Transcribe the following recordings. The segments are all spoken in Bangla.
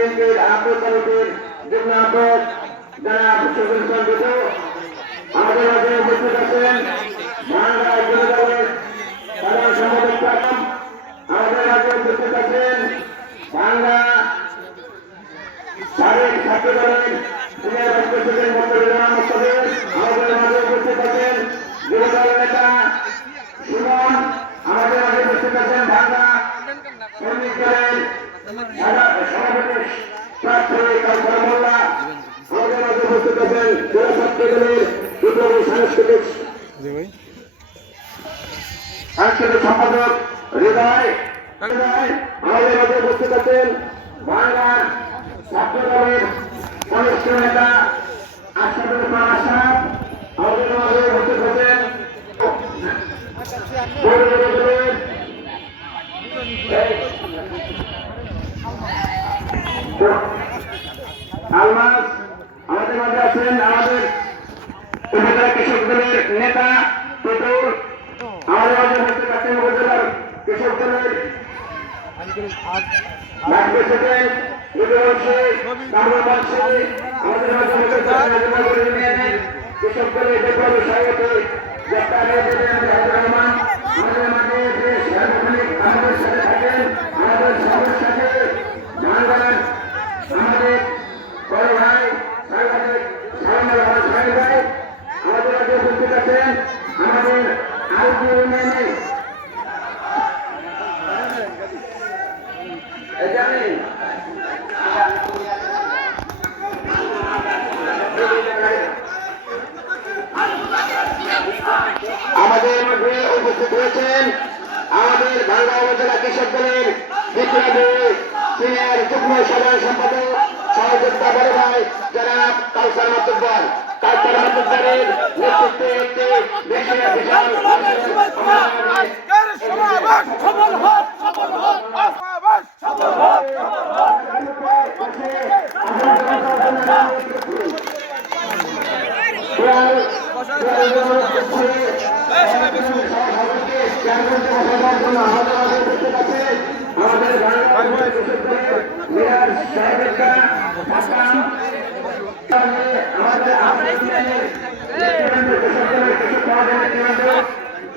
বিএনপির আহ্বায়ক কমিটির যুগ্ম আহ্বায়ক জনাব শফিকুল ইসলাম দুটো আমাদের মাঝে উপস্থিত আছেন। ভাঙ্গা যুব দলের সাধারণ সম্পাদক আমাদের মাঝে উপস্থিত আছেন। ভাঙ্গা সাবেক ছাত্র দলের সিনিয়র ভাইস প্রেসিডেন্ট মোস্তাফিজুর আমাদের মাঝে উপস্থিত আছেন। যুব দলের নেতা সুমন আমাদের মাঝে উপস্থিত আছেন। ভাঙ্গা শ্রমিক দলের সভাপতি প্রার্থী কাউসার মোল্লা আমাদের মাঝে উপস্থিত আছেন। জেলা ছাত্র দলের বিপ্লবী সাংস্কৃতিক সম্পাদক হৃদয় আমাদের মাঝে উপস্থিত আছেন। ভাঙ্গা ছাত্র দলের কনিষ্ঠ নেতা আশরাফুল ইসলাম আশরাফ আমাদের মাঝে উপস্থিত আছেন। আলমাস আমাদের মাঝে আছেন। আমাদের উপজেলা কৃষক দলের নেতা পেটুল আমাদের মাঝে উপস্থিত আছেন। উপজেলার কৃষক দলের ভাইস প্রেসিডেন্ট আমাদের মাঝে উপস্থিত আছেন। কৃষক দলের বিপ্লবী সভাপতি রহমান আমাদের মাঝে আমাদের সাথে থাকেন। আমাদের সবার সাথে ভাঙ্গার আমাদের বড় ভাই সাংবাদিক সাহেব ভাই আমাদের মাঝে উপস্থিত আছেন। আমাদের আইপি ইউনিয়নে আমাদের মধ্যে উপস্থিত হয়েছেন আমাদের ভাঙ্গা উপজেলা কৃষক দলের বিপ্লবী সিনিয়র যুগ্ম সাধারণ সম্পাদক সহযোগিতা বড় ভাই জনাব কাউসার মাতুব্বর। কাউসার মাতুব্বরের নেতৃত্বে একটি বিশাল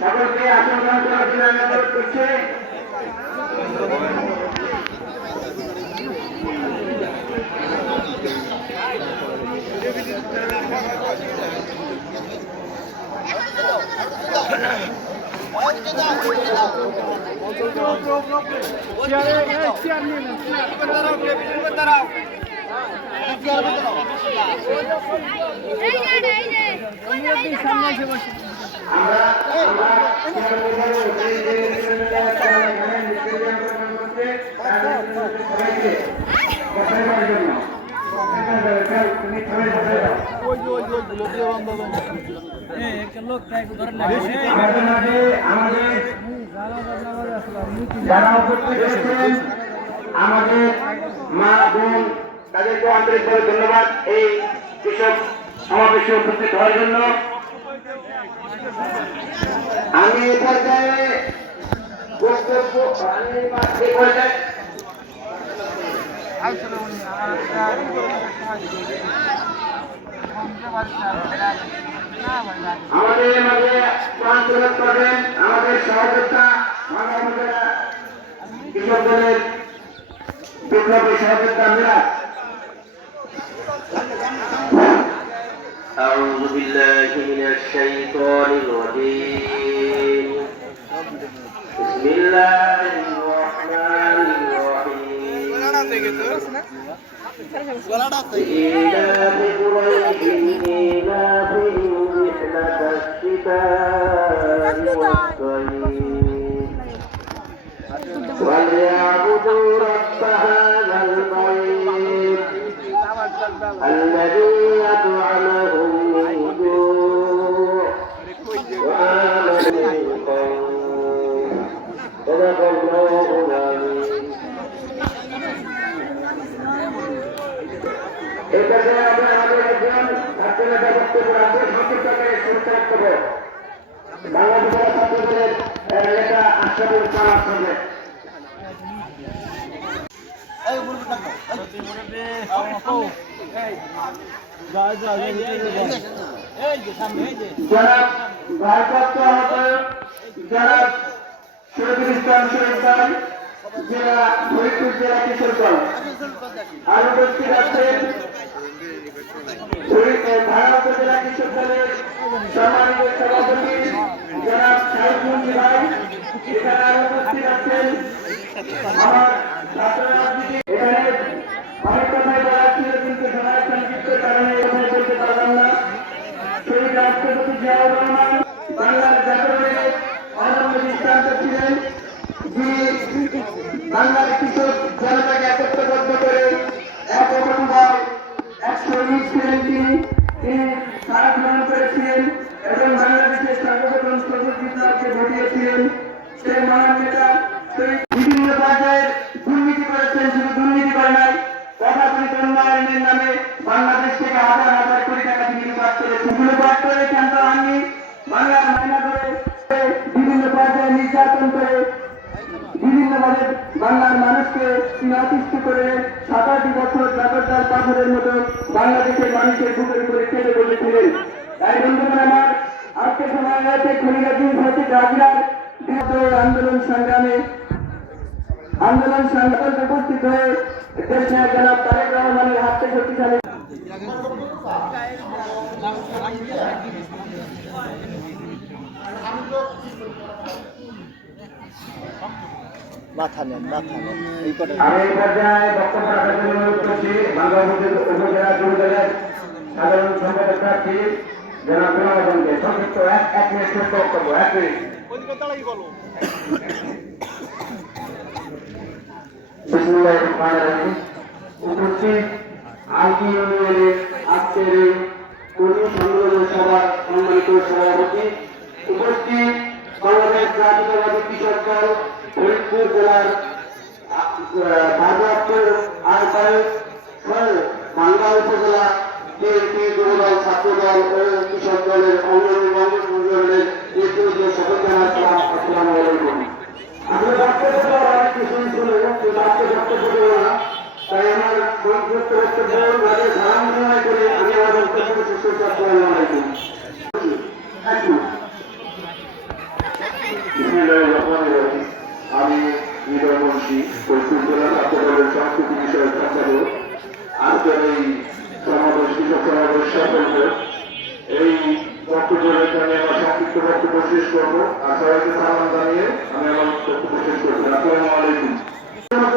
সকলকে আসন গ্রহণ করার জন্য আমি অনুরোধ করছি। আমাদের মা বোন তাদেরকে আন্তরিকভাবে ধন্যবাদ এই কৃষক সমাবেশে উপস্থিত হওয়ার জন্য। আমি এই পর্যায়ে বক্তব্য আমাদের মাঝে প্রাণ করবেন আমাদের সহযোদ্ধা কৃষক দলের বিপ্লবী সহযোদ্ধা মিরাজ। أعوذ بالله من الشيطان الرجيم بسم الله الرحمن الرحيم إيلاف قريش إيلافهم رحلة الشتاء والصيف وليعبدوا رب هذا البيت الذي أطعمهم من جوع وآمنوا من خوف صدق الله العظيم এই পর্যায়ে আমরা আমাদের একজন ছাত্রনেতা বক্তব্য রাখবো। সংক্ষিপ্ত করে শুনতে রাখবো বাংলাদেশের ছাত্রদের নেতা আশরাফুল ইসলাম আশরাফ। যারা ভারপ্রাপ্ত আহ্বায়ক যারা শহীদুল ইসলাম শহীদ ভাই জেলা ফরিদপুর জেলা কিশোর দল আর উপস্থিত আছেন ঢাকা উপজেলা কিশোর দলের সম্মানিত সভাপতি যারা সাহেবমন্ত্রী ভাই এখানে আরো উপস্থিত আছেন আমার ছাত্র রাজনীতি এখানে অনেক কথাই বলা ছিল কিন্তু সময় সংক্ষিপ্ত কারণে কথাই বলতে পারলাম না শহীদ রাষ্ট্রপতি জিয়াউর রহমান বাংলার জাতীয় অনন্য দৃষ্টান্ত ছিলেন যিনি বাংলার কৃষক জনতাকে একত্রবদ্ধ করে এক অবলম্বন এক সৈনিক ছিলেন তিনি সারা গ্রহণ করেছিলেন এবং বাংলাদেশের সর্বপ্রথম সবুজ বিপ্লবকে ঘটিয়েছিলেন সেই মহান নেতা বিভিন্ন পর্যায়ে দুর্নীতি করেছেন শুধু দুর্নীতি করে নাই তথাকথিত উন্নয়নের নামে বাংলাদেশ থেকে হাজার হাজার কোটি টাকা তিনি লুপাট করেছেন লুপাট করে ক্ষান্ত হননি বাংলার মাইনা করে বিভিন্ন পর্যায়ে নির্যাতন করে বিভিন্নভাবে বাংলার মানুষকে তিনি অতিষ্ঠ করে 7-8 বছর জগদ্দার পাথরের মতো বাংলাদেশের মানুষের বুকের উপরে চেপে বসেছিলেন। তাই বন্ধুগণ আমার আজকে সময় হয়েছে খনিরাজি সচিব রাজরার আন্দোলন সংগ্রামে উপস্থিত হয়ে দেশ নায়ক জনাব তারেক রহমানের হাতে শক্তিশালী আমি এই পর্যায়ে বক্তব্য রাখার জন্য অনুরোধ করছি বাংলা উপজেলা যুবদলের সাধারণ সম্পাদক প্রার্থী জনাব গোলামকে সংক্ষিপ্ত এক মিনিট ছোট্ট বক্তব্য 1 মিনিট। বিসমিল্লাহির রহমানির রহিম। উপস্থিত আইটি ইউনিয়নের আজকের এই কর্মী সম্মেলন সভার সম্মানিত সভাপতি, উপস্থিত বাংলাদেশ জাতীয়তাবাদী কৃষক দল ফরিদপুর জেলার ভারপ্রাপ্ত আহ্বায়ক বাংলা উপজেলা বিএনপি যুবদল ছাত্রদল ও কৃষক দলের অঙ্গনের নেতৃত্বে সকল জানাচ্ছিলাম আসসালামু আলাইকুম। আসলে বক্তব্য অনেক কিছু ছিল কিন্তু আজকে বক্তব্য দেব না, তাই আমার সংক্ষিপ্ত বক্তব্য ধারণা করে আমি আমার বক্তব্য শেষ করছি। আসসালামু আলাইকুম। আমি নির্মলমন্ত্রী ফরিদপুর জেলা ছাত্রদলের সংস্কৃতি বিষয়ক সম্পাদক। আজকের এই সমাবেশ কৃষক সমাবেশ সফল এই বক্তব্য এখানে আমার সংক্ষিপ্ত বক্তব্য শেষ করবো আর সবাইকে সালাম জানিয়ে আমি আমার বক্তব্য শেষ করছি। আসসালামু আলাইকুম। বক্তব্য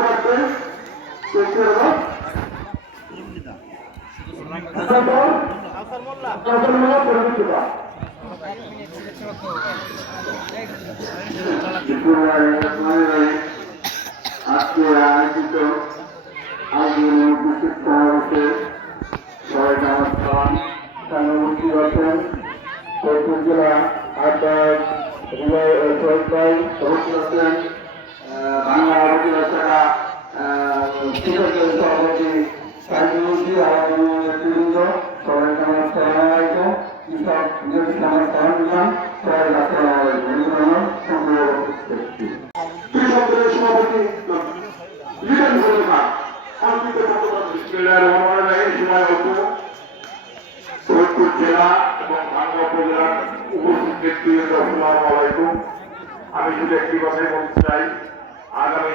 রাখবেন আজকে আয়োজিত আয়োজনে উপস্থিত সমাবেশে সবাই নমস্কার। উপস্থিত আছেন ফরিদপুর জেলা আহ্বায়ক শহীদ ভাই, উপস্থিত আছেন বাংলা উপজেলা শাখা কৃষক দলের সভাপতি সাইদুলমন্ত্রী, আমাদের নেতৃবৃন্দ সবাইকে আমার সালাম আলাইকুম। কৃষক আমার সালাম দিলাম সবাই আসসালামু আলাইকুম। কৃষকদের সভাপতি লিটন ভূমিকা সংক্ষিপ্ত ফরিদপুর জেলা এবং ভাঙ্গা উপজেলার উপস্থিত নেতৃবৃন্দ আসসালামু আলাইকুম। আমি শুধু একটি কথাই বলতে চাই, আগামী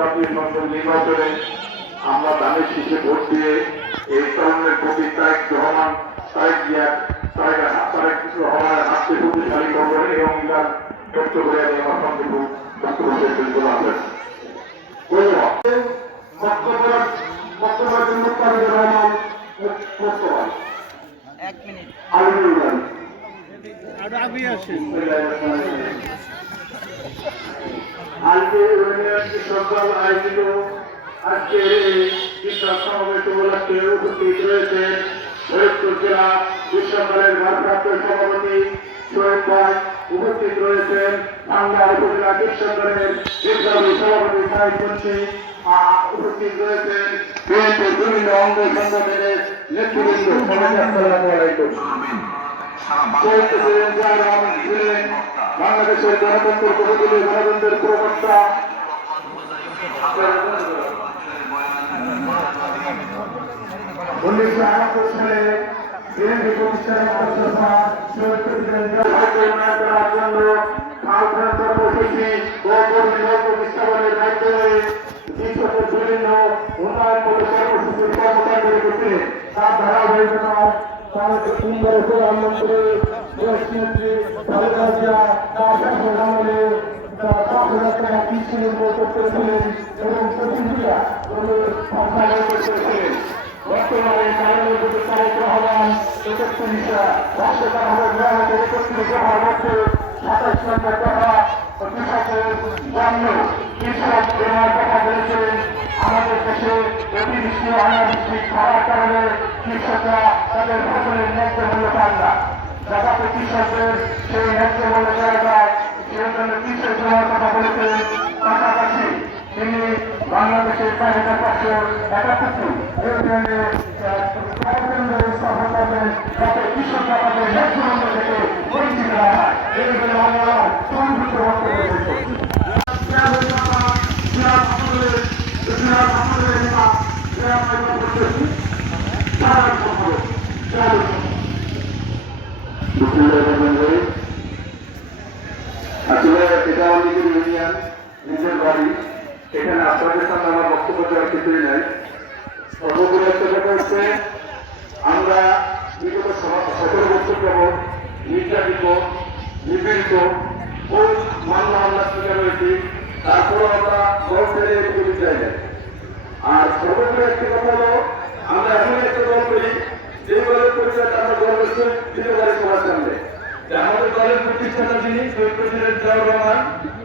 জাতীয় সংসদ নির্বাচনে আমরা ধানের শীষে ভোট দিয়ে এই তরুণের প্রতি তারেক রহমানের হাতকে শক্তিশালী করবেন এই অঙ্গীকার ব্যক্ত করে আমি আমার সংক্ষিপ্ত বক্তব্য শেষ করে আসবেন। বক্তব্যের জন্য তারেক রহমান মোস্তফা আয়োজিত আজকের এই কৃষক সমাবেশ উপলক্ষে উপস্থিত রয়েছেন ফরিদপুর জেলা কৃষক দলের ভারপ্রাপ্ত সভাপতি শহীদ ভাই, উপস্থিত রয়েছেন ভাঙ্গা উপজেলা কৃষক দলের বিপ্লবী সভাপতি সাইদমন্ত্রী, উপস্থিত রয়েছেন বিএনপির বিভিন্ন অঙ্গ সংগঠনের নেতৃবৃন্দ। আসসালামু আলাইকুম। বাংলাদেশের গণতন্ত্রের কতগুলি গণতন্ত্রের প্রবক্তা 1971 সালে বিএনপি প্রতিষ্ঠানের অধ্যক্ষ শহীদ প্রেসিডেন্ট করার জন্য খালখান কর্মসূচি ও কর্মী প্রতিষ্ঠানের দায়িত্বে কৃষকের বিভিন্ন উন্নয়নমূলক কর্মসূচির কর্মকাণ্ড রেখেছে। তার ধারাবাহিকতায় সুন্দর প্রধানমন্ত্রী দেশনেত্রী খালেদা জিয়া তার শাসন আমলে কৃষি উন্নত করেছিলেন এবং প্রতিক্রিয়া করেছিলেন। বর্তমানে কারণের প্রতি তারেক রহমান 31টা রাষ্ট্রকার হবে 31 হওয়ার মধ্যে 27 নম্বর কথা কৃষকের জন্য কৃষক দেওয়ার কথা বলেছেন। আমাদের দেশে অতিবৃষ্টি অনাবৃষ্টি খাওয়ার কারণে কৃষকরা তাদের ফসলের ন্যায্য মূল্য পান না। যাতে কৃষকদের সেই ন্যায্য মূল্য দেওয়া যায় সেই জন্য কৃষক দেওয়ার কথা বলেছেন। পাশাপাশি তিনি বাংলাদেশের 4,571 ইউনিয়নে স্থাপন করবেন যাতে কৃষকরা তাদের ন্যায্য মূল্য থেকে বঞ্চিত না হয়। এই জন্য আমরা সংযুক্ত বক্তব্য করছি। আসলে এটা আমাদের ইউনিয়ন নিজের বাড়ি, এখানে আপনাদের সামনে আমার বক্তব্য দেওয়ার কিছুই নাই। সর্বোপরি একটা কথা হচ্ছে আমরা বিগত 17 বছর যাবৎ নির্যাতিত নিপীড়িত ও মামলা হামলার শিকার হয়েছি, তারপরও আমরা দল ছেড়ে এগুলো চাই না। আর সর্বোপরি একটি কথা হলো আমরা এমন একটা দল করি যে দলের পরিচয়টা আমরা গর্বের সহিত দিতে পারি সবার সামনে। আমাদের দলের প্রতিষ্ঠাতা যিনি শহীদ প্রেসিডেন্ট জিয়াউর রহমান,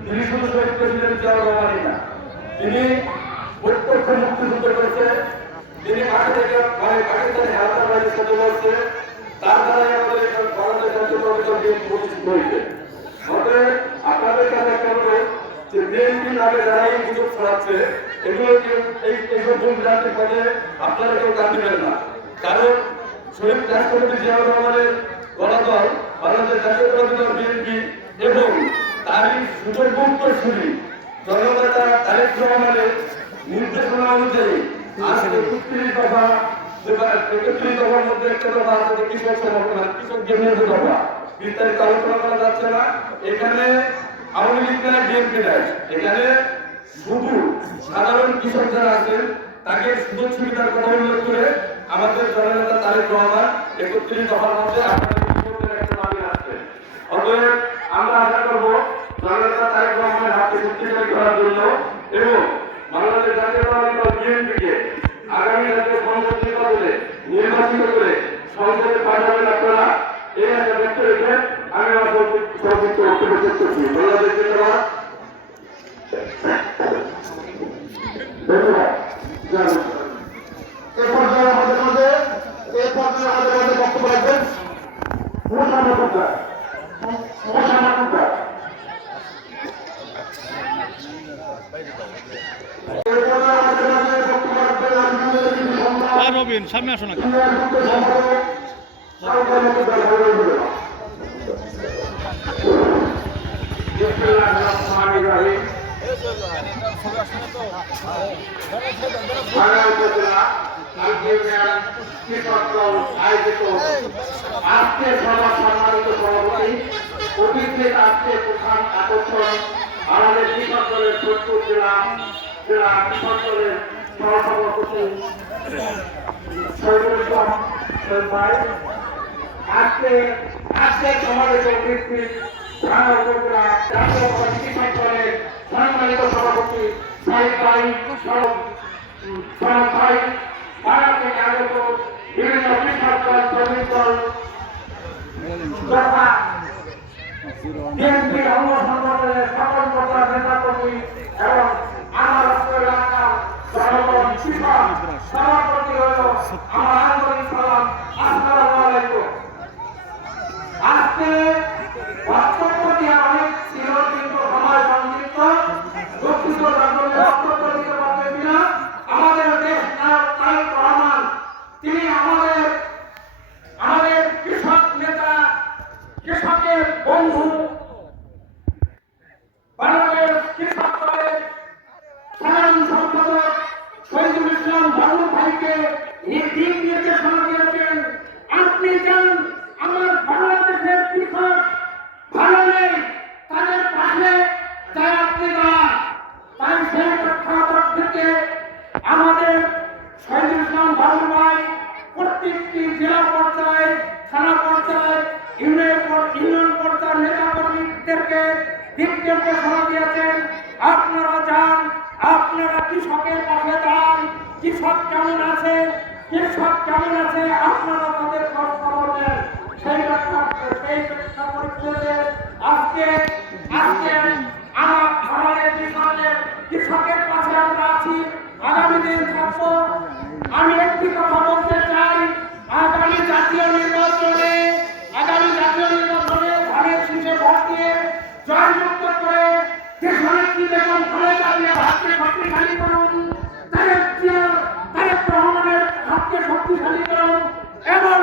তিনি শুধু শহীদ প্রেসিডেন্ট জিয়াউর রহমানই না, তিনি প্রত্যক্ষ মুক্তিযুদ্ধ করেছে। তিনি মাঠে থেকে পাকিস্তানি হালদার বাহিনীর সাথে লড়ছে, তার দ্বারাই আমাদের বাংলাদেশ জাতীয়তাবাদী দল বিএনপি প্রতিষ্ঠিত হয়েছে। আমাদের আপনাদের কাছে একটা অনুরোধ যে বিএনপি নামে যারা এই গুজব ছড়াচ্ছে এগুলো এইসব ভুল ভ্রান্তির পথে আপনারা কেউ কান দিবেন না। কারণ শহীদ রাষ্ট্রপতি জিয়াউর রহমানের গণদল বাংলাদেশ জাতীয়তাবাদী দল বিএনপি এবং তারই সুযোগবন্তী জননেতা তারেক রহমানের নির্দেশনা অনুযায়ী আজকে 31 দফার মধ্যে একটা দফা আছে কৃষক সমর্থন, কৃষকদের নিয়ে দফা বিস্তারিত আলোচনা করা যাচ্ছে না। এখানে আওয়ামী লীগ নাই, বিএনপি নাই, এখানে শুধু সাধারণ কৃষক যারা আছেন তাকে সুযোগ সুবিধার কথা উল্লেখ করে আমাদের জননেতা তারেক রহমান 31 দফার মধ্যে আপনাদের একটা দাবি রাখছে। অতএব আমরা আশা করবো জননেতা তারেক রহমানের হাতে শক্তিশালী করার জন্য এবং বাংলাদেশ জাতীয়তাবাদী দল বিএনপিকে আগামী জাতীয় সংসদ নির্বাচনে নির্বাচিত করে সংসদে পাঠাবেন আপনারা, এই একটা ব্যক্ত রেখে আমি আমার সংযুক্ত বক্তব্য শেষ করছি। বাংলাদেশ ধন্যবাদ। এই পর্যায়ে আমাদের মধ্যে বক্তব্য রাখবেন রবিন, সামনে আসো না। আজকে সবার সম্মানিত সভাপতি অতিথির আজকে প্রধান আকর্ষণ আমাদের কৃষক দলের ফরিদপুর জেলা কৃষক দলের সহসভাপতি শহীদুল ইসলাম ভাই। আজকে সমাবেশে উপস্থিত ঢাকা উপজেলা জাতীয়তাবাদী কৃষক দলের সম্মানিত সভাপতি সাহেব ভাই, সনদ ভাই, ভারত থেকে আগত বিভিন্ন কৃষক দল, শ্রমিক দল তথা বিএনপির অঙ্গ সংগঠনের সকল প্রকার নেতাকর্মী এবং আমার এলাকার জনগণ কৃষক সবার প্রতি হল আমার আন্তরিক সালাম। আসসালামু আলাইকুম। আজকে বক্তব্য দেওয়া অনেক ছিল কিন্তু সময় সংক্ষিপ্ত, দুঃখিত বক্তব্য দিতে পারতেছি না। আমাদের দেশ নায়ক তারেক রহমান তিনি আমাদের কৃষক নেতা, কৃষকের বন্ধু, বাংলাদেশ কৃষক দলের সাধারণ সম্পাদক শহীদুল ইসলাম ভাই ভাইকে দিক নির্দেশনা দিয়েছেন। আপনি যান, আমার বাংলাদেশের কৃষক ভালো নেই, তাদের পাশে তাই আপনি দাঁড়ান। তাই সেই প্রেক্ষাপট থেকে আমাদের শহীদুল ইসলাম বাবুল ভাই প্রত্যেকটি জেলা পর্যায়ে, থানা পর্যায়ে, ইউনিয়ন পর্যায়ের নেতা কর্মীদেরকে দিক নির্দেশনা দিয়েছেন। আপনারা যান, আপনারা কৃষকের পাশে দাঁড়ান। কৃষক কেমন আছে, কৃষক কেমন আছে, আপনারা তাদের খোঁজ খবর নেন। সেই প্রেক্ষাপটে আজকে আমাদের কৃষকের পাশে আমরা আছি, আগামী দিন থাকবো। আমি একটি কথা বলতে চাই, আগামী জাতীয় নির্বাচনে ধানের শীষে ভোট দিয়ে জয়যুক্ত করে দেশনেত্রী বেগম খালেদা জিয়ার হাতকে শক্তিশালী করুন, তারেক রহমানের হাতকে শক্তিশালী করুন এবং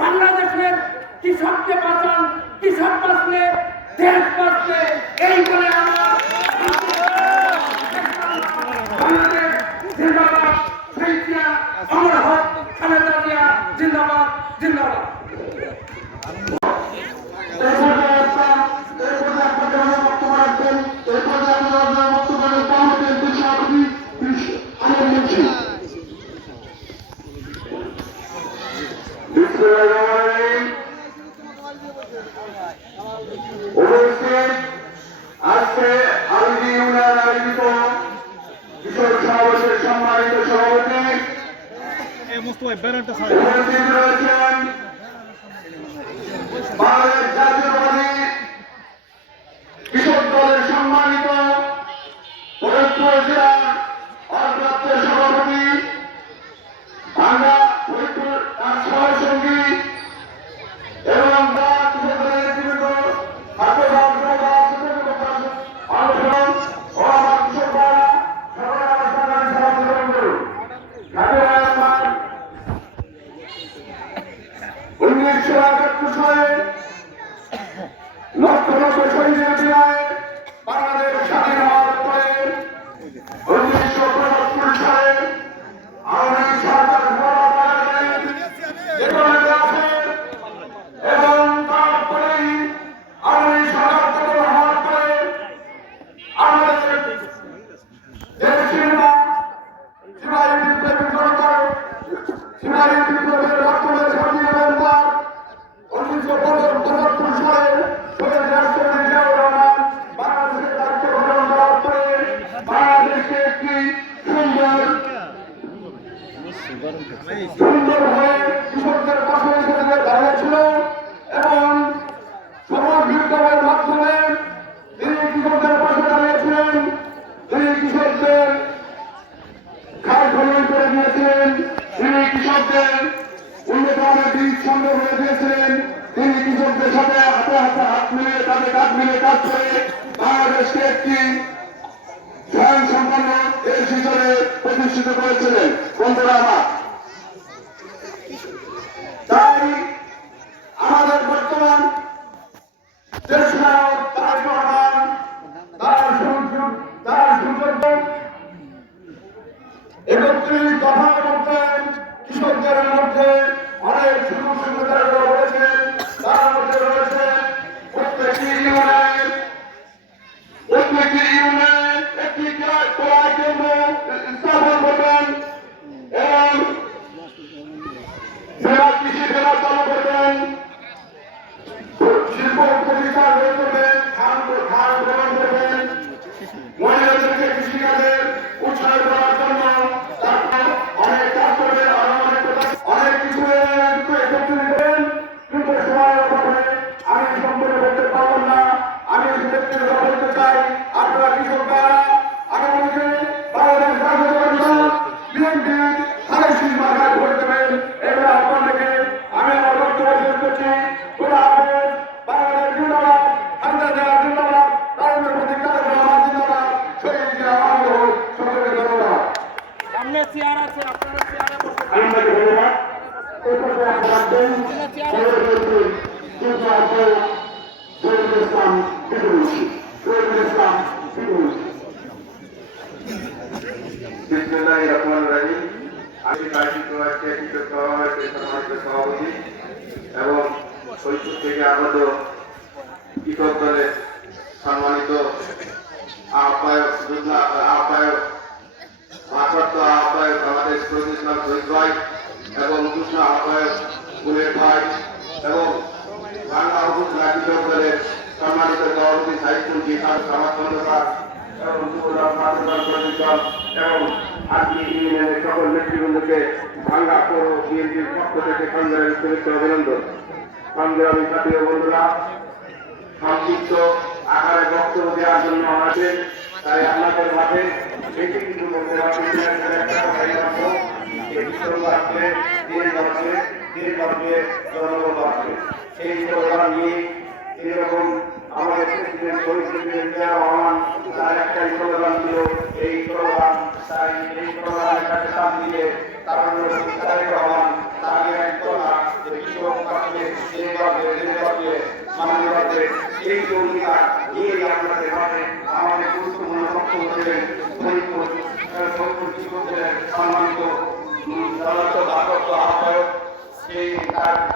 বাংলাদেশের কৃষককে বাঁচান। কৃষক বাঁচলে দেশ বাঁচলে, এই বলে আমার বাংলাদেশ জিন্দাবাদ, শহীদ জিয়া অমর হোক, খালেদা জিয়া জিন্দাবাদ, জিন্দাবাদ। আজকে আলগি ইউনিয়ন আয়োজিত কিশোর সমাবেশের সম্মানিত সভাপতি উপস্থিত রয়েছেন বাংলাদেশ জাতীয়তাবাদী কৃষক দলের সম্মানিত ফরিদপুর জেলার অপ্রাপ্ত সভাপতি ভাঙ্গা ফরিদপুর তার সহসঙ্গী এবং কৃষকদের বিভিন্ন লক্ষ লক্ষ শহীদের বিদায় বাংলাদেশ স্বাধীন হওয়ার পরে 1975 সালে আওয়ামী সরকার এবং তারপরেই আওয়ামী সরকার হওয়ার পরে আমাদের দেশের সিপাহী বিপ্লবের রক্তদের স্বাধীন নভেম্বর 1975 সালে শহীদ রাষ্ট্রপতি জিয়াউর রহমান বাংলাদেশের দায়িত্ব গ্রহণ করার পরে বাংলাদেশকে একটি সুন্দরভাবে কৃষকদের পাশে এসে দাঁড়িয়েছিল এবং সমাজ বিপ্লবের মাধ্যমে তিনি কৃষকদের পাশে দাঁড়িয়েছিলেন। তিনি কৃষকদের খাল খনন করে দিয়েছিলেন, তিনি কৃষকদের উন্নতমানের বীজ সংগ্রহ করে দিয়েছিলেন, তিনি কৃষকদের সাথে হাতে হাতে হাত মিলিয়ে তাদের কাজ মিলিয়ে কাজ করে বাংলাদেশকে একটি স্বয়ং সম্পন্ন দেশ হিসেবে প্রতিষ্ঠিত করেছিলেন। বন্ধুরা আমার, তাই আমাদের বর্তমান দেশ নায়ক তারেক রহমান তার সুযোগ্য একত্রিশ দফার মধ্যে কৃষকদের মধ্যে অনেক সুযোগ সুবিধা রয়েছে। তার মধ্যে রয়েছে প্রত্যেকটি ইউনিয়নে একটি ক্রয় কেন্দ্র স্থাপন করবেন এবং আয়োজিত হয়েছে কৃতজ্ঞ করা হয়েছে সম্মানিত সভাপতি এবং শৈশব থেকে আগত কৃষক দলের সম্মানিত আহ্বায়ক যোদ্ধা আহ্বায়ক ভারপ্রাপ্ত আহ্বায়ক আমাদের শহীদ ইসলাম শহীদ ভাই এবং কৃষ্ণ আহ্বায়ক বুলেট ভাই এবং বাংলা উপজেলা কৃষক দলের সম্মানিত সভাপতি সাইফুল জিহাদ সমাজ খন্দকার এবং যুবদল ছাত্রদল প্রতিদল এবং আজকে ইউনিয়নের সকল নেতৃবৃন্দকে ভাঙ্গা পৌর বিএনপির পক্ষ থেকে সংগ্রামের শুভেচ্ছা অভিনন্দন। সংগ্রামী সাথী ও বন্ধুরা, সংক্ষিপ্ত আকারে বক্তব্য দেওয়ার জন্য আসেন, তাই আপনাদের মাঝে বেশি কিছু বলতে পারছি এই স্লোগান নিয়ে এরকম আমাদের প্রেসিডেন্ট প্রেসিডেন্ট জিয়া রহমান তার একটাই স্লোগান ছিল, এই স্লোগান তাই এই স্লোগানের কাছে সাথ দিয়ে তার তারেক রহমান তার এক কথা যে কৃষক পাচ্ছে এই বাদে মাননীয় বাদে এই ভূমিকা নিয়ে আপনাদের মাঝে আমাদের গুরুত্বপূর্ণ বক্তব্য দেবেন সম্মানিত ভারপ্রাপ্ত আহ্বায়ক এই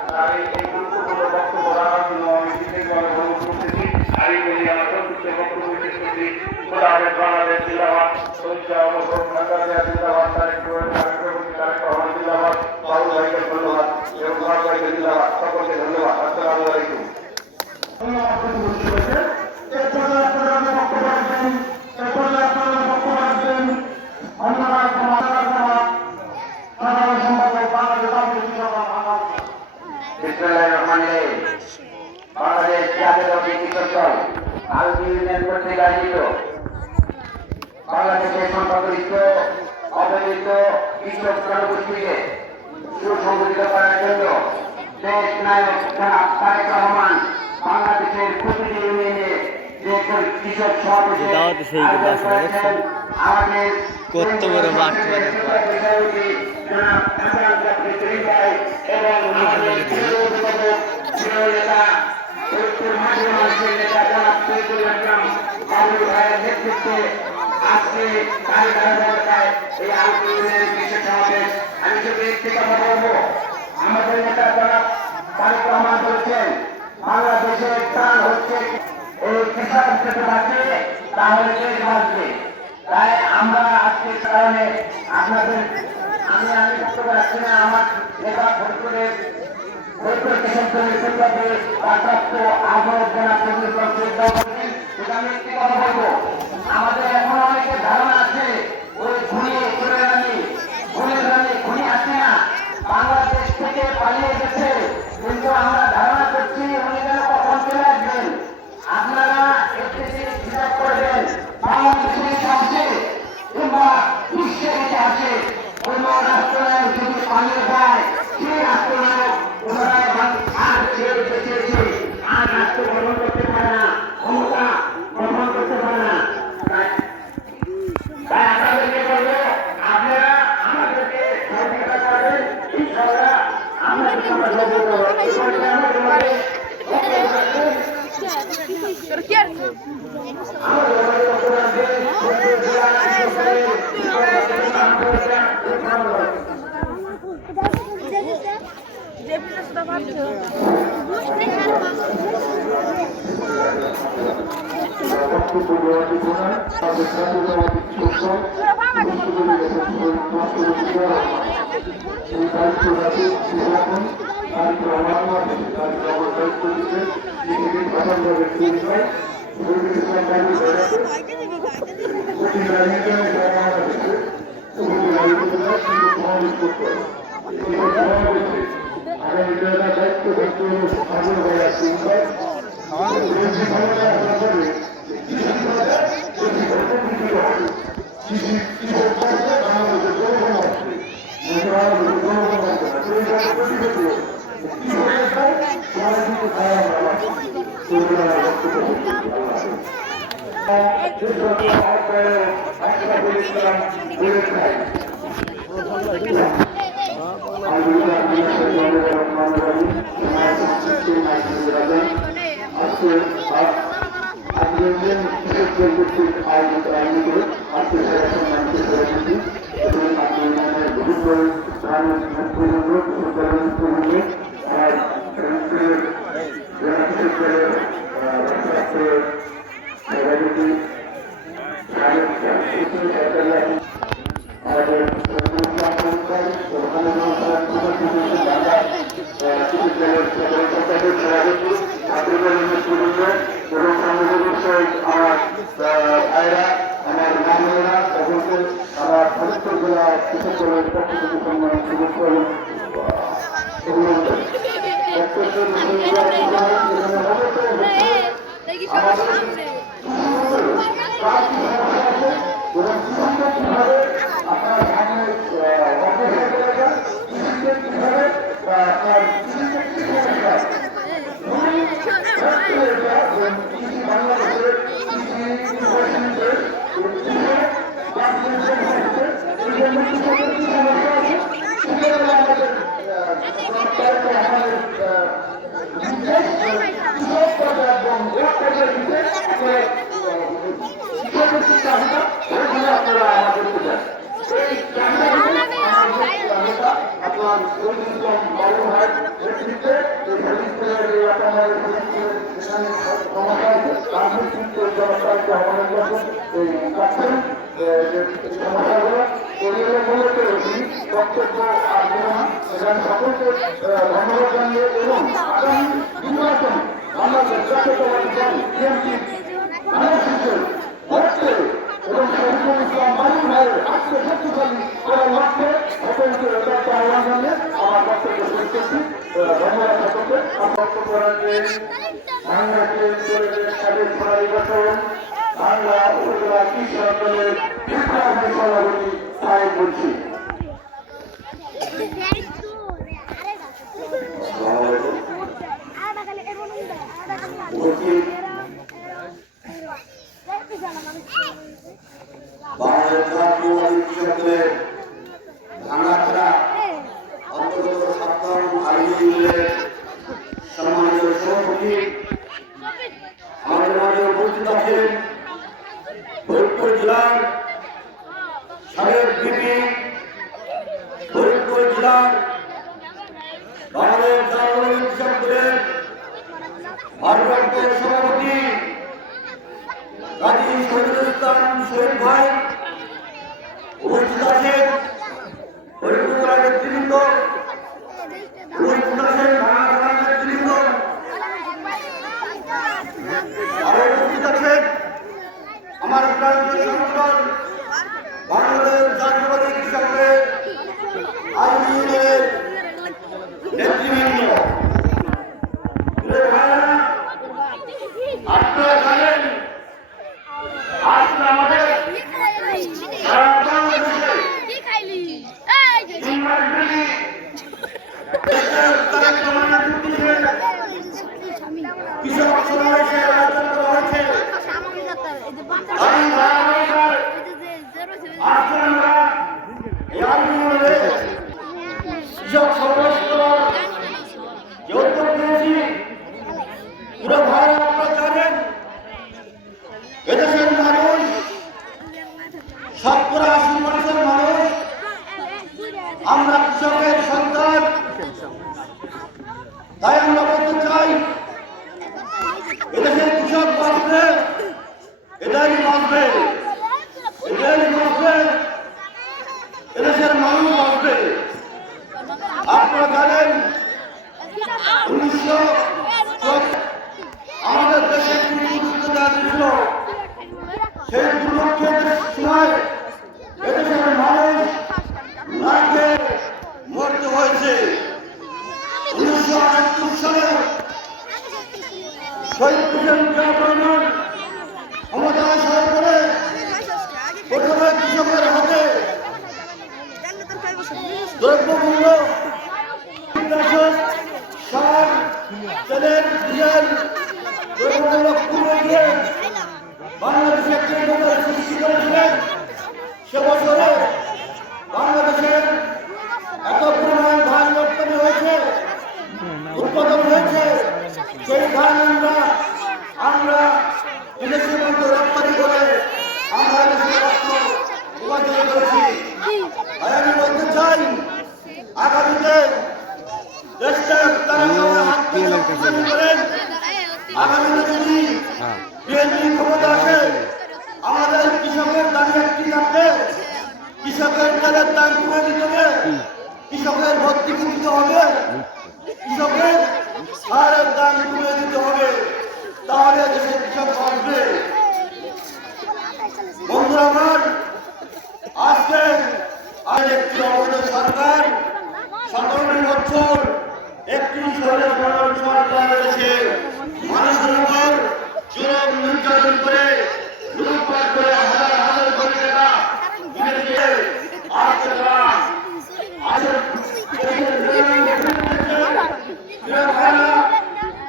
তার এই গুরুত্বপূর্ণ বক্তব্য রাখার জন্য আমি বিশেষভাবে অনুরোধ করতেছি। আর এই বলে আমার সংক্ষিপ্ত বক্তব্য শেষ করছি। খোদাহাফেজ বাংলাদেশ জিন্দাবাদ, জিন্দাবাদ, তারেক রহমান জিন্দাবাদ, বাবুল ভাইকে ধন্যবাদ এবং ভারত ভাইকে জিন্দাবাদ, সকলকে ধন্যবাদ। আসসালামু আলাইকুম। বাংলাদেশ জাতীয়তাবাদী কৃষক দল আলগী ইউনিয়ন কর্তৃক আয়োজিত বাংলাদেশের সংখ্যাগরিষ্ঠ অবহেলিত কৃষক জনগোষ্ঠীকে সুসংগঠিত করার জন্য দেশ নায়ক জনাব তারেক রহমান বাংলাদেশের প্রতিটি ইউনিয়নে যে কৃষক সমাবেশের আয়োজন করেছেন আমাদের কত বড় মাঠ জনাব হাসান জাফরি শরীফ ভাই এবং আমাদের নেতা উত্তর মাঝে নেতা জনাব শহীদুল ইসলাম বাবুল ভাইয়ের নেতৃত্বে আজকে তারিখায় এই আলগী ইউনিয়নের কৃষক সমাবেশ। আমি শুধু একটি কথা বলবো, আমাদের নেতা জনাব তারেক রহমান বলছেন বাংলাদেশের প্রাণ হচ্ছে এই কৃষক যদি বাঁচে তাহলে দেশ বাঁচবে। তাই আমরা আজকে কারণে আপনাদের আমি বক্তব্য রাখছি না, আমার নেতা ফরিদপুরের কৃষক দলের সভাপতি ভারপ্রাপ্ত আহ্বায়ক জনাব শহীদুল ইসলাম শহীদ ভাই বলছেন। আমি একটি কথা বলবো, আমাদের এখন অনেকের ধারণা আছে ওই খুনের রানী খুনি আছে না বাংলাদেশ থেকে পালিয়ে গেছে, কিন্তু আমরা ধারণা করছি উনি যেন কখন চলে আসবেন। আপনারা একটি জিনিস হিসাব করবেন, বাংলাদেশের ইতিহাসে কিংবা বিশ্বের ইতিহাসে কোন রাষ্ট্রনায়ক যদি পালিয়ে যায় সেই রাষ্ট্রনায়ক পুনরায় আর ছেড়ে বেঁচেছে আর রাষ্ট্র গঠন করতে পারে না, ক্ষমতা গঠন করতে পারে না। তাই আপনাদেরকে বলবো, আপনারা আমাদেরকে সহযোগিতা করবেন, ইনশাআল্লাহ আমরা বছর একটি স্বৈরাচার সরকার এসে মানুষের উপর জুলুম নির্যাতন করে লুটপাট করে হাজার হাজার কোটি টাকা তুলে দিয়ে আজকে তারা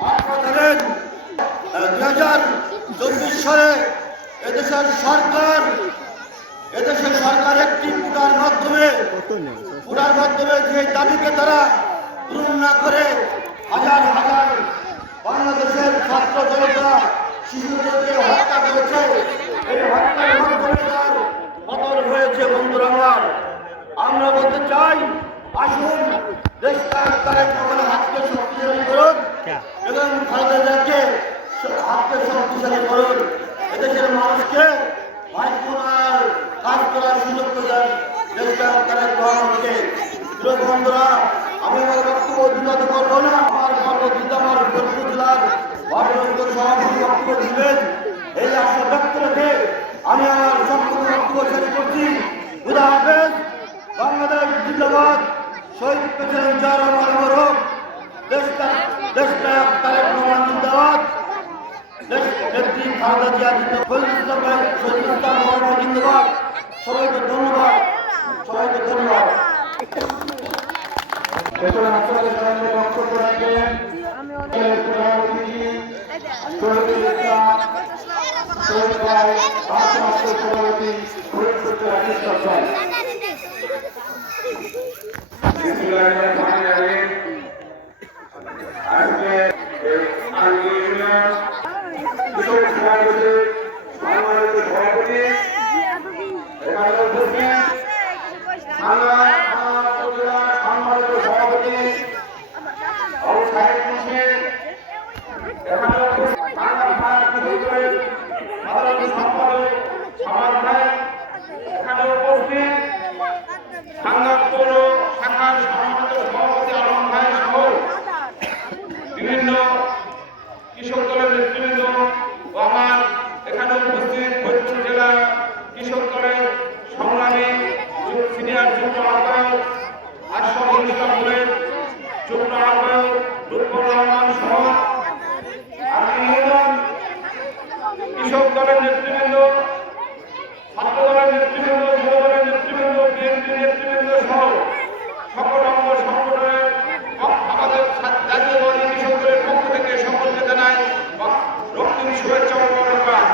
আপনারা জানেন 2024 সালে এদেশের সরকার একটি কোটার মাধ্যমে যে দাবিকে তারা পূরণ না করে হাজার হাজার বাংলাদেশের ছাত্র জনতা শিশুদেরকে হত্যা করেছে। এই হত্যার মাধ্যমে তার পতন হয়েছে। বন্ধুরা আমার, আমরা বলতে চাই, আসুন দেশটা তারেক রহমানের হাতকে শক্তিশালী করুন এবং খালেদাকে হাতকে শক্তিশালী করুন। এদেশের মানুষকে ভাইপুরার কাজ করার সুযোগ করে দেন দেশটা তারেক রহমানকে। প্রিয় বন্ধুরা, আমি আমার বক্তব্য বিগত করবো না। আমার পরবর্তীতে আমার ফরিদপুর জেলার ভারপ্রাপ্ত সভাপতি বক্তব্য দিবেন। এই আশা ব্যক্ত রেখে আমি আমার সম্পূর্ণ বক্তব্য শেষ করছি। খুদা হাফেজ। বাংলাদেশ জিন্দাবাদ। শহীদ প্রেসিডেন্ট জিয়া রহমান মরহুম। দেশটা তারেক রহমান জিন্দাবাদ। দেশ নেত্রী খালেদা জিয়া জিন্দাবাদ। শহীদ ইসলাম মরহুম জিন্দাবাদ। সবাইকে ধন্যবাদ। এখন আপনাদের সামনে বক্তব্য রাখবেন সভাপতি শহীদুল ইসলাম শহীদ ভাই ভারপ্রাপ্ত সভাপতি ফরিদপুর জেলা কৃষক দল। আজকে কৃষক সমাবেশে সম্মানিত সভাপতি এখানে উপস্থিত সম্মানিত সভাপতি বিভিন্ন কৃষক দলের নেতৃবৃন্দ ও আমার এখানে উপস্থিত ফরিদপুর জেলা কৃষক দলের সংগ্রামী সিনিয়র যুগ্ম আহ্বায়ক আশরাফুল ইসলাম বলেন, যুগ্ম আহ্বায়ক লুৎফর রহমান সহ আমি কৃষক দলের নেতৃবৃন্দ, ছাত্র দলের নেতৃবৃন্দ, যুব দলের নেতৃবৃন্দ, বিএনপি নেতৃবৃন্দ সহ সকল অঙ্গ সংগঠনের আমাদের জাতীয়বাদী কৃষক দলের পক্ষ থেকে সকলকে জানাই রক্তিম শুভেচ্ছা ও মোবারকবাদ।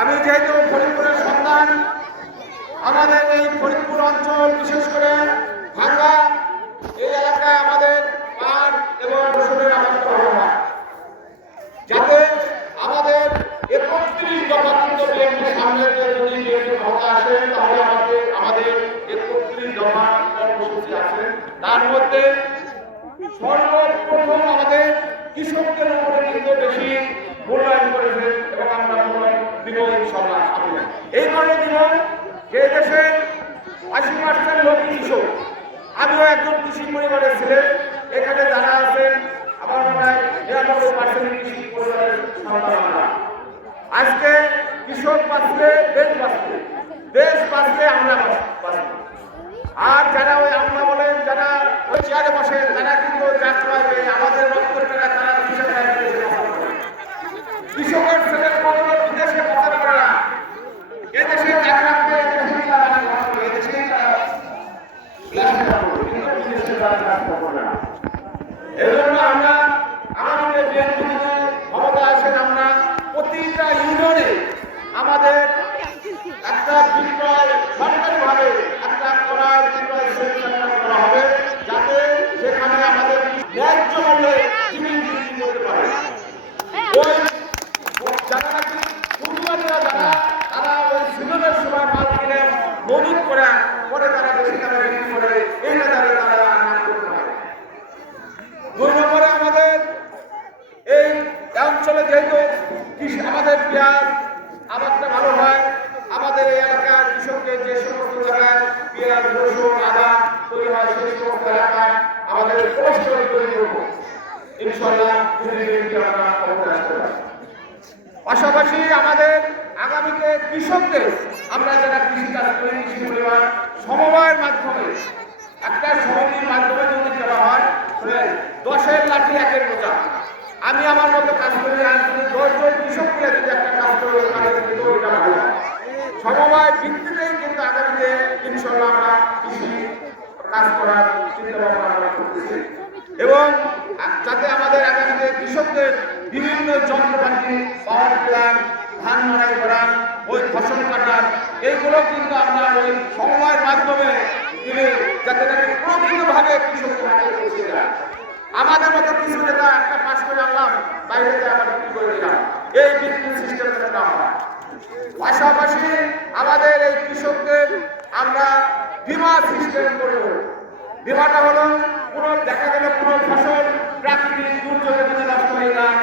আমি যেহেতু ফরিদপুরের সন্তান, আমাদের এই ফরিদপুর অঞ্চল বিশেষ করে ভাঙ্গা এই এলাকায় আমাদের পাট এবং রসুনের আবাদ হয়, যাতে আমাদের 31 দফা কিন্তু বিএনপি সামনে যদি বিএনপি ক্ষমতা আসে তাহলে আমাদের 31 দফা কর্মসূচি আছে। তার মধ্যে সর্বপ্রথম আমাদের কৃষকদের উপরে কিন্তু বেশি মূল্যায়ন করেছে এবং আমরা মূল্যায়ন দিব ইনশাআল্লাহ। এই কারণে দিব যে দেশের 80% লোক কৃষক, আমিও একজন কৃষি পরিবারের ছেলে। এখানে যারা আছেন আমার মনে হয় 99% কৃষি পরিবারের সন্তান আমরা। আজকে কৃষক বাঁচলে দেশ বাঁচলে আমরা বাঁচবো। আর যারা ওই আমরা বলেন, যারা ওই চেয়ারে বসেন, তারা কিন্তু যাত্রা আমাদের রক্তের টাকা তারা কৃষকের ছেলে বিদেশে প্রচার করে না, এদেশে টাকা রাখবে, এদেশে জিনিসের দ্বারা কাজ করবে না। এই জন্য আমরা আমাদের বিএনপি ক্ষমতা আসেন, আমরা প্রতিটা ইউনিয়নে আমাদের একটা বিক্রয় সরকারিভাবে একটা করার বিক্রয় সেন্টার করা হবে, যাতে সেখানে আমাদের ন্যায্য মূল্যে জিনিস বিক্রি করতে পারে। ওই যারা নাকি ফুটপাতিরা তারা ওই সিজনের সময় মাল কিনে মজুত করে পরে তারা বেশি দামে বিক্রি করে, এই বাজারে তারা আনার করতে পারে। 2 নম্বরে আমাদের এই অঞ্চলে যেহেতু আমাদের পেঁয়াজ আবাদটা ভালো হয়, আমাদের এই এলাকার কৃষকদের যে সমস্ত জায়গায় পেঁয়াজ, রসুন, আদা তৈরি হয়, সেই সমস্ত এলাকায় আমাদের পরিষ্কার তৈরি করবো। ইনশাআল্লাহ আমরা ক্ষমতা আসতে পারি। পাশাপাশি আমাদের আগামীতে কৃষকদের আমরা যারা কৃষিকাজ করি, কৃষি পরিবার সমবায়ের মাধ্যমে একটা সমিতির মাধ্যমে যদি করা হয়, 10-এর লাঠি 1-এর বোঝা। আমি আমার মতো কাজ করি, 10 জন কৃষককে যদি একটা কাজ করে তাহলে কিন্তু ওটা ভালো হয়। সমবায় ভিত্তিতেই কিন্তু আগামীতে ইনশাআল্লাহ আমরা কৃষি কাজ করার চিন্তা ভাবনা আমরা করতেছি, এবং যাতে আমাদের আগামীতে কৃষকদের বিভিন্ন যন্ত্রপাতি, পাওয়ার প্ল্যান্ট, ধান মাড়াই করা, ওই ফসল কাটার, এইগুলো কিন্তু আমরা ওই সমবায়ের মাধ্যমে দিলে যাতে নাকি প্রকৃতভাবে কৃষকদের হাতে পৌঁছে যায়। আমাদের মতো কিছু নেতা একটা পাস করে আনলাম, বাইরে থেকে আবার বিক্রি করে দিলাম, এই বিক্রি সিস্টেমটা না হয়। পাশাপাশি আমাদের এই কৃষকদের আমরা বীমা সিস্টেম করব। বীমাটা হলো কোনো দেখা গেল কোনো ফসল প্রাকৃতিক দুর্যোগে যদি নষ্ট হয়ে যায়,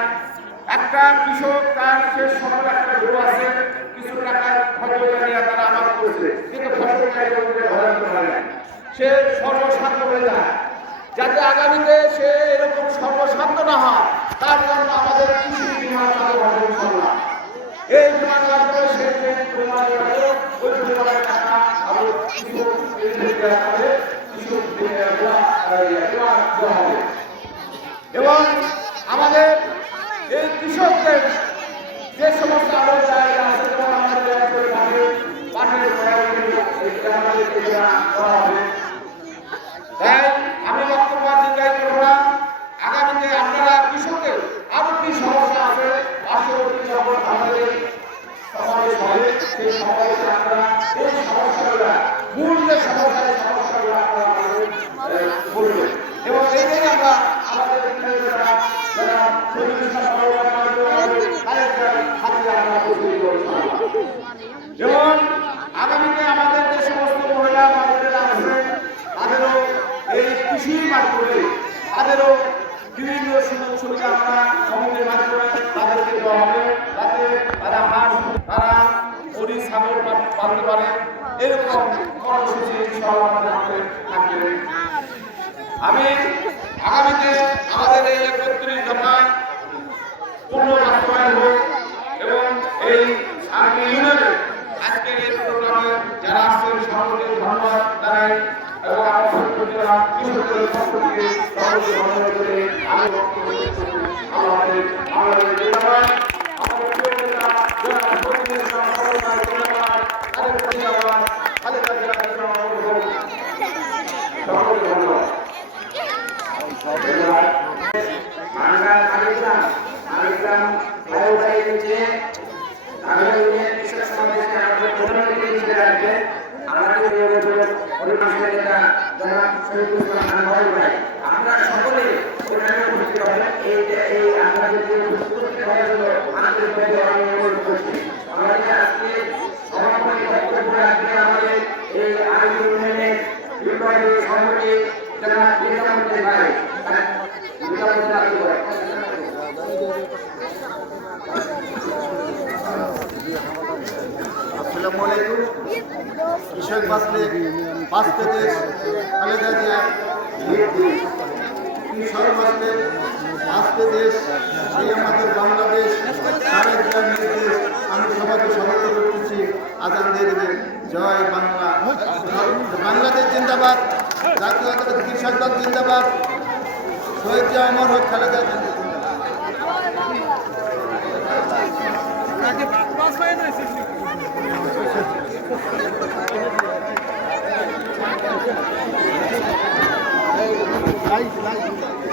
একটা কৃষক তার শেষ সময় একটা গরু আছে, কিছু টাকার ফসল নিয়ে তারা আবাদ করেছে, কিন্তু ফসলটা সে সর্বশান্ত হয়ে যায়। যাতে আগামীতে সে এরকম সর্বশান্ত না হয়, তার জন্য আমাদের কৃষি বীমা চালু হবে ইনশাআল্লাহ। এই বীমার মাধ্যমে সে যে বীমা করে ওই বীমার টাকা আমাদের কৃষক হবে, এবং আমাদের এই কৃষকদের যে সমস্ত আরো জায়গা আছে, যেমন আমাদের পাটের করা হবে। তাই আমি বক্তব্য দীর্ঘায়িত করব না। আগামীতে আপনারা কৃষকদের আরো কি সমস্যা আছে, পার্শ্ববর্তী যখন আমাদের সমাবেশ হবে, সেই সমাবেশে আপনারা এই সমস্যাগুলো, মূল যে সমস্যাগুলো আপনারা বলবেন, এবং এইটাই আমরা আমাদের যারা যেমন আগামীতে আমাদের যে সমস্ত মহিলা মায়েরা আছে, তাদেরও এই কৃষির মাধ্যমে তাদেরও বিভিন্ন সুযোগ সুবিধা আমরা সমাজের মাধ্যমে তাদেরকে দেওয়া হবে, যাতে তারা হাঁস, তারা গরু, ছাগল পালতে পারে। এরকম কর্মসূচি আমাদের হাতে থাকবে। আমি আগামীতে আমাদের এই 31 দফায় পূর্ণ বাস্তবায়ন হোক, এবং এই আগামী ইউনিয়নে আজকের এই প্রোগ্রামে যারা আসছেন সকলকে ধন্যবাদ জানাই, এবং আমার সত্যিকার কৃষকদের পক্ষ থেকে সকলকে ধন্যবাদ করে আমি বক্তব্য শেষ করছি। আমাদের নেতারা, আমাদের প্রিয় নেতা যারা প্রতিদিন সরকার ধন্যবাদ, তাদের প্রতি আমার খালেদা জিয়া সকলকে ধন্যবাদ। আমরা সকলে উপস্থিত হবেন, এই আপনাদের আজকে সমাপনী বক্তব্য রাখবে আমাদের এই আইন ইউনিয়নের বিপ্লবী সভাপতি জনাব নিজামুদ্দিন ভাই। আসসালামু আলাইকুম। কৃষক বাঁচলে বাঁচতে দেশ, খালেদা জিয়া। কৃষক বাঁচলে বাঁচতে দেশ, সেই আমাদের বাংলাদেশ, সারের নির্দেশ। আমি সবাইকে সমর্থন করতেছি, আজান দিয়ে দেবে। জয় বাংলা, বাংলাদেশ জিন্দাবাদ, জাতীয় কৃষক দল জিন্দাবাদ, শহীদ জিয়া অমর হোক, খালেদা জিয়া জিন্দাবাদ। লাইট